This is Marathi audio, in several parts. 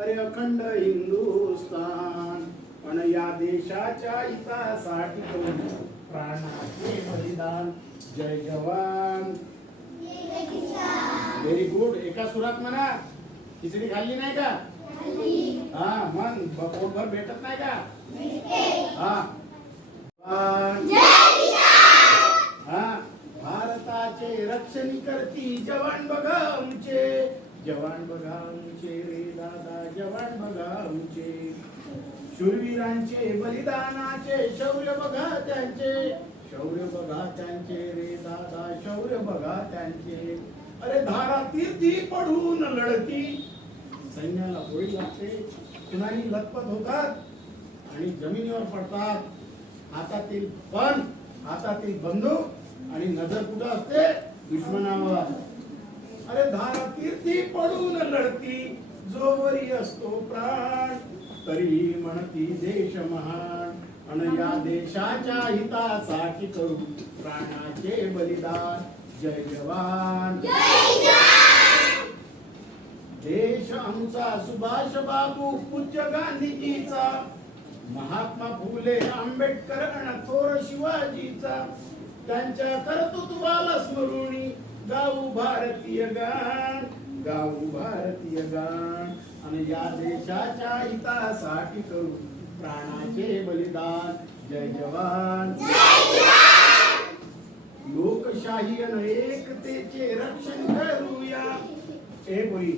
अरे अखंड हिंदुस्थान अन या देशाच्या हितासाठी करू प्राणाचे बलिदान. जय जवान. Very good. एका सुरात म्हणा. खिचडी खाल्ली नाही का? हा मग पोटभर भेटत नाही का? हा भारताचे रक्षण करती जवान बघा आमचे. जवान बघा आमचे रे दादा. जवान बघा आमचे. शूरवीरांचे बलिदानाचे शौर्य बघा त्यांचे. शौर्य बघा त्यांचे रे दादा. शौर्य बघा त्यांचे. अरे धारा तीर्थी पडून लढती. सैन्याला गोळी लागते. कुणाही लथपथ होतात आणि जमिनीवर पडतात. हातातील बंदूक आणि नजर कुठं असते? दुश्मनावर. अरे धारा तीर्थी पडून लढती. जोवरी असतो प्राण तरी म्हणती देश महान. आणि या देशाच्या हितासाठी करू प्राणाचे बलिदान. जय जवान. देश आमचा सुभाष बाबू पूज्य गांधीजीचा. महात्मा फुले आंबेडकर आणि थोर शिवाजीचा. त्यांच्या कर्तृत्वाला स्मरुणी गाऊ भारतीय गान. गाऊ भारतीय गान. आणि या देशाच्या हितासाठी करू प्राणाचे बलिदान. जय जवान. लोकशाही आणि एकतेचे रक्षण करूया. हे बोली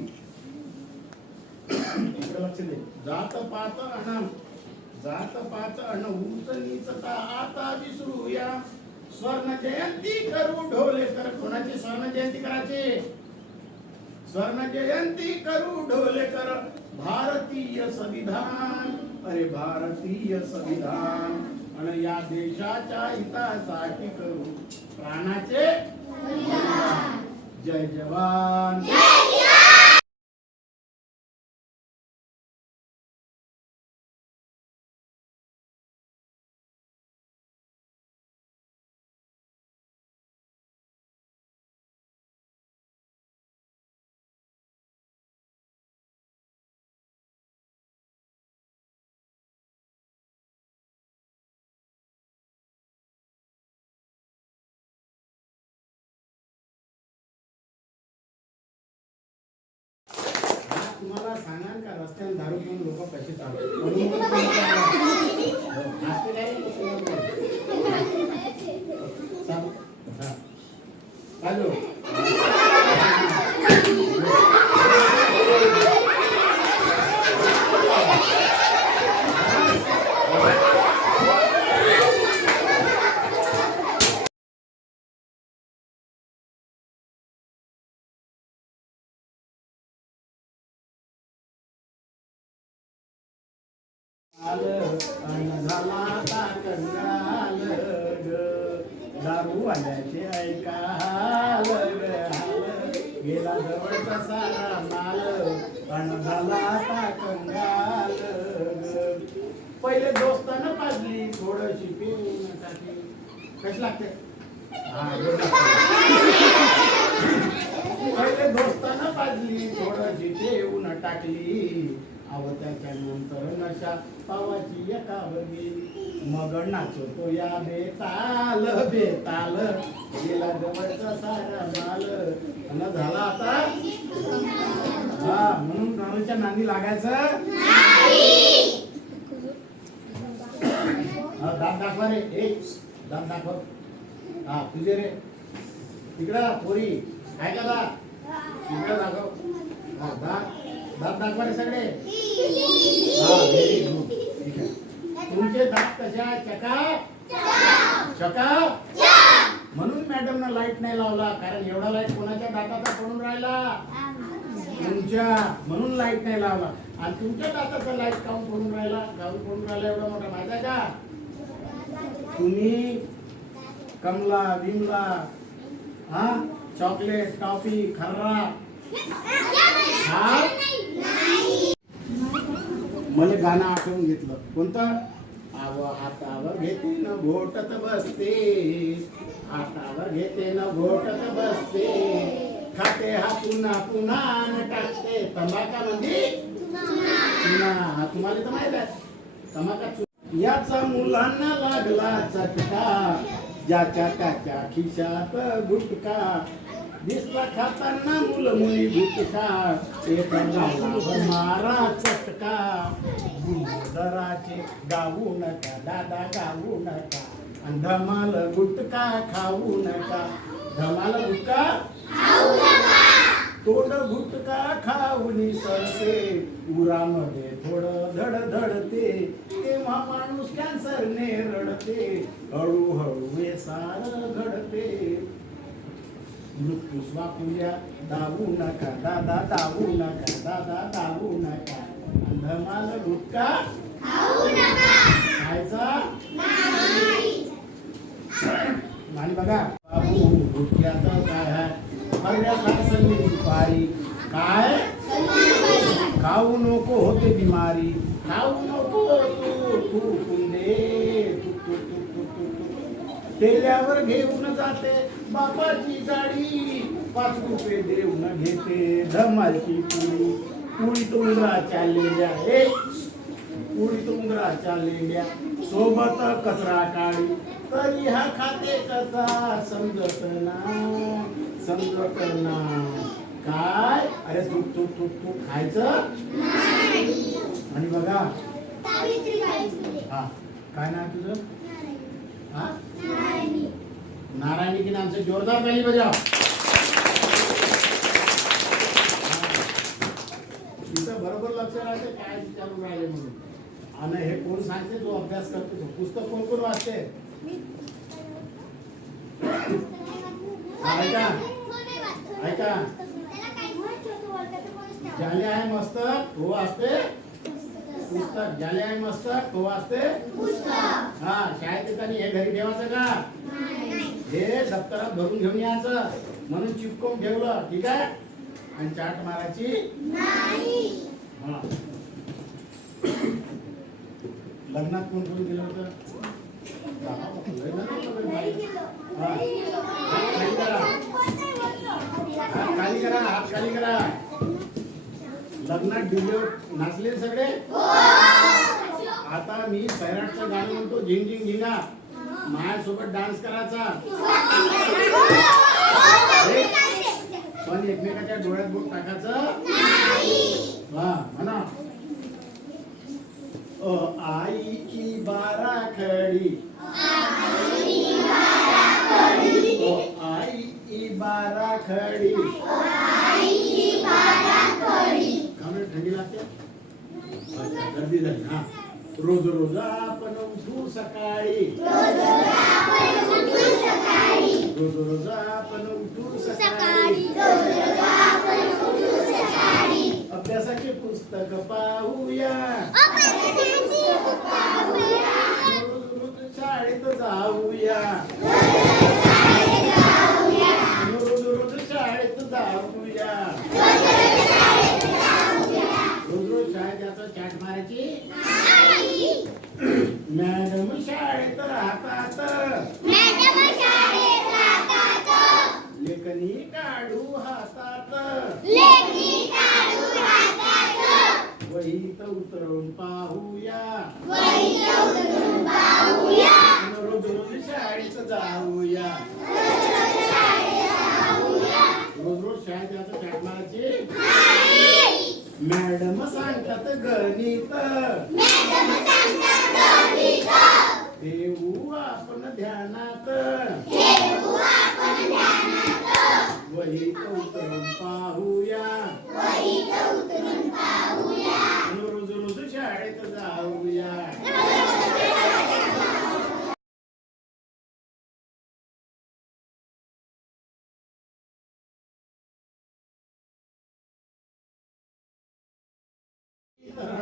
लक्ष दे. जात पात अन उंच नीचता आता विसरूया. स्वर्ण जयंती करू ढोलेकर. कोणाची स्वर्ण जयंती करायची? स्वर्ण जयंती करू ढोलेकर. भारतीय संविधान. अरे भारतीय संविधान. आणि या देशाच्या हितासाठी करू प्राणाचे बलिदान. जय जवान. तुम्हाला सांगा का रस्त्याने दारू पिऊन लोक कसे चालतात? दारू वाल्याचे ऐकाल गेला जवळचा सारा माल पण झाला आता कंगाल. पहिले दोस्तानं पाजली थोडीशी पिऊन टाकली. कशी लागते? पहिले दोस्तानं पाजली थोडीशी पिऊन टाकली. त्याच्या नंतर नशा पावाची एकावर गेली. मग नाचतो या बेताल बेताल गेला जवळचा सारा माल. आणि झाला आता म्हणून दारूच्या नांदी लागायचं. दात दाखवा रे. दात दाखव. तुझे रे तिकडं पोरी आहे का? दात तिकडं दाखव. दात दाखवा रे सगळे. Very good. ठीक आहे. तुमचे दात कशा? चका. म्हणून मॅडमना लाईट नाही लावला. कारण एवढा लाईट कोणाच्या दाताचा पडून राहिला? तुमच्या. म्हणून लाईट नाही लावला. आणि तुमच्या दाताचा लाईट काऊन पडून राहिला? एवढा मोठा माहिती आहे का? तुम्ही कमला बिमला चॉकलेट टॉफी खर्रा मला गाणं आठवून घेतलं. कोणतं? हातावर घेते न घोटत बसते. हातावर घेते न घोटत बसते. खाते हा पुन्हा पुन्हा टाकते. तंबाखा मध्ये चुना. तुम्हाला तर माहित आहे तमाका याचा मुलांना लागला चटका, ज्याच्या त्याच्या खिशात गुटका, दिसला खाताना मुलं मुली गुटका, एक गावावर मारा चटका. गुंडराचे गाऊ नका दादा गाऊ नका, आणि धमाल गुटका खाऊ नका. धमाल गुटका तोंड गुटका खाऊनी सरते, उरामध्ये थोडं धडधडते, तेव्हा माणूस कॅन्सरने रडते, हळूहळू हे सारं घडते. मृत्यूस वाकूया दावू नका दादा दावू नका दादा दावू नका, धमाल गुटका खायचा आणि बघा बाबू गुटक्याचं काय आहे, संधी सुपारी काय खाऊ नको होते बिमारी, खाऊ नको तू कुंदे तेल्यावर घेऊन जाते बापाची गाडी, 5 रुपये देऊन घेते धमालची पुळी. पुळी तुंगराच्या लेंड्या, पुळी तुंगराच्या लेंड्या, सोबत कचरा काढी, तरी हा खाते कसा समजत ना काय. अरे तू खायचं. आणि बघा हा काय नाव तुझं, हा नारायणी की नाम से जोरदार ताली बजाओ. तिथं बरोबर लक्ष राहते काय विचारून राहिले म्हणून. आणि हे कोण सांगते, जो अभ्यास करते तो. पुस्तक कोण कोण वाचते, ऐका ऐका. ज्याले आहे मस्तक तो वाचते पुस्तक, ज्याले आहे मस्तक तो वाचते पुस्तक. हा शाळेत येताना हे घरी ठेवायचं का, हे दप्तरात भरून घेऊन यायचं, म्हणून चिपकवून ठेवलं ठीक आहे. आणि चाट मारायची हा. लग्नात कोण कोण गेलं होतं, हात खाली करा, हात खाली करा. लग्नात डीजे नाचले सगळे. आता मी सैराटचं गाणं म्हणतो, झिंग झिंग झिंगा, माझ्यासोबत डान्स करायचा, पण एकमेकाच्या डोळ्यात बोट टाकायचं. हा म्हणा. आई की बारा खडी, आई की बारा खडी, थंडी लागते गर्दी झाली. हा रोज रोज आपण उठू सकाळी, रोज रोज आपण उठू सकाळी, अभ्यासाचे पुस्तक पाहूया, रोज रोज शाळेत जाऊया, रोज रोज शाळेत जाऊया, रोज रोज शाळेत याचं चाट मारायची. मॅडम शाळेत राहतात, लेखनी काढू हातात, वहीत उतरवून पाहूया, रोज रोज शाळेत जाऊया, रोज रोज शाळेत याचं चाट मारायची. मॅडम सांगतात गणित, ठेवू आपण ध्यानात, वहीत उतरून पाहूया, रोज रोज शाळेत जाऊया.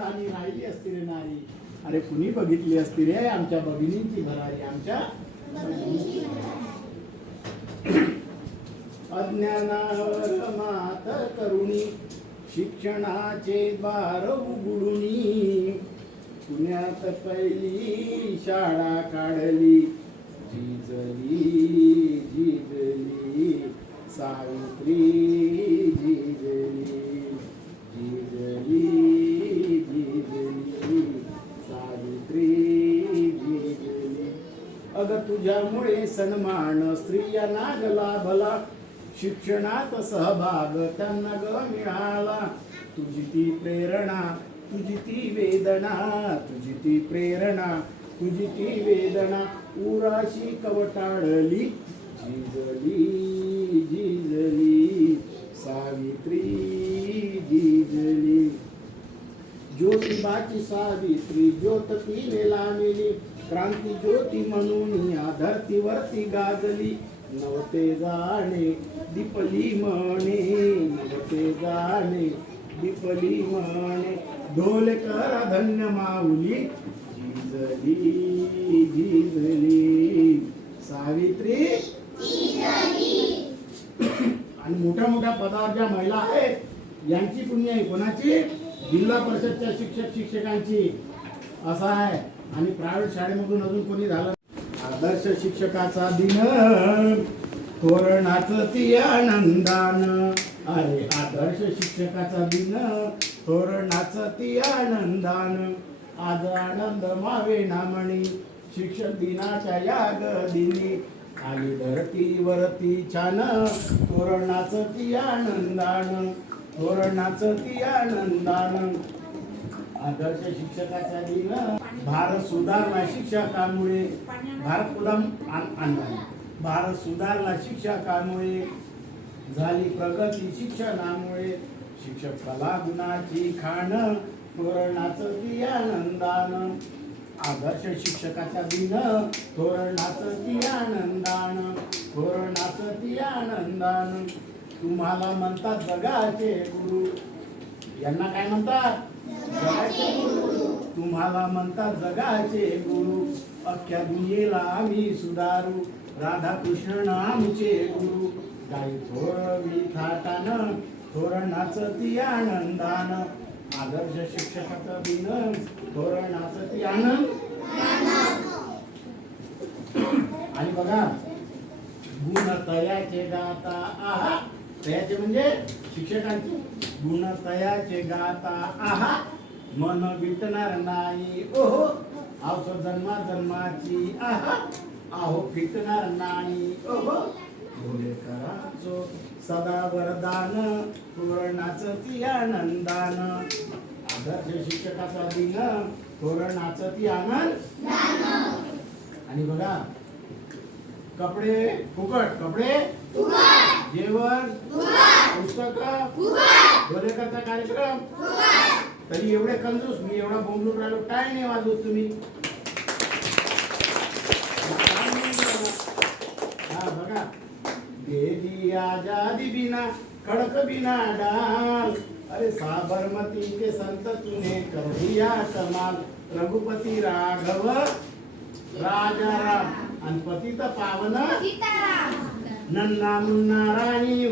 आणि राहिली असती रे नारी, अरे कुणी बघितली असती रे आमच्या भगिनींची भरारी, आमच्या अज्ञानावर मात करुणी, शिक्षणाचे द्वार उघडुनी, पुण्यात पहिली शाळा काढली, झिजली झिजली सावित्री झिजली. झिजली झिजली सावित्री झिजली. अग तुझ्यामुळे सन्मान स्त्रियांना ग लाभला, शिक्षणात सहभाग त्यांना ग मिळाला. तुझी ती प्रेरणा तुझी ती वेदना, तुझी ती प्रेरणा तुझी ती वेदना उराशी कवटाळली. झिजली झिजली सावित्री झिजली. ज्योतिबाची सावित्री ज्योत तिने लावली, क्रांती ज्योती म्हणून या धरतीवरती गाजली. नवते जाणे दीपली म्हणे, नवते जाणे दीपली म्हणे, ढोलकर धन्य माऊली. झिजली झिजली सावित्री. आणि मोठ्या मोठ्या पदावर ज्या महिला आहेत यांची पुण्य आहे. कोणाची? जिल्हा परिषदच्या शिक्षक शिक्षकांची. असा आहे. आणि प्रायव्हेट शाळेमधून अजून कोणी झालं? आदर्श शिक्षकाचा दिन तोरणाचं ती आनंदान. अरे आदर्श शिक्षकाचा दिन तोरणाचं ती आनंदान. आज आनंद मावे नामणी शिक्षक दिनाच्या या दिनी. आली धरतीवरती छान तोरणाचं ती आनंदान, तोरणाचं ती आनंदान. आदर्श शिक्षकाचा दिन. भारत सुधारला शिक्षकांमुळे, भारत पुढे आणला. भारत सुधारला शिक्षकांमुळे, झाली प्रगती शिक्षणामुळे. शिक्षक कला गुणाची खाण तोरणाचं ती आनंदान. आदर्श शिक्षकाचा दिन तोरणाचं ती आनंदान, तोरणाचं ती आनंदान. तुम्हाला म्हणतात जगाचे गुरु. यांना काय म्हणतात? जगाचे गुरु. तुम्हाला म्हणतात जगाचे गुरु. अख्ख्या दुनियेला आम्ही सुधारू, राधाकृष्ण आमचे गुरु. गाई थोरवी थाटानं तोरणाचं ती आनंदान. आदर्श शिक्षकाचं दिन तोरणाचं ती आनंद. आणि बघा, गुण तयाचे गाता आहा. तयाचे म्हणजे शिक्षकांचे. गुण तयाचे गाता आहा, मन विटणार नाही ओहो. अवसर जन्मा जन्माची आहा, आहो फिटणार नाही ओहो. ढोलेकरांचो सदा वरदान तोरणाचं ती आनंदान. आदर्श शिक्षकाचा दिन तोरणाचं ती आनंद. आणि बघा, कपडे फुकट, कपडे जेवण पुस्तक ढोलेकरचा कार्यक्रम. तरी एवढे कंजूस, मी एवढा बोंबलून राहिलो, टाळ नाही वाजवत तुम्ही. हा बघा, दे दिया आजादी बिना खड़क बिना डाल. अरे साबरमती के संत तूने कर दिया कमाल. रघुपति राघव राजा राम आणि पतित पावन नन्ना मुन्ना राणी.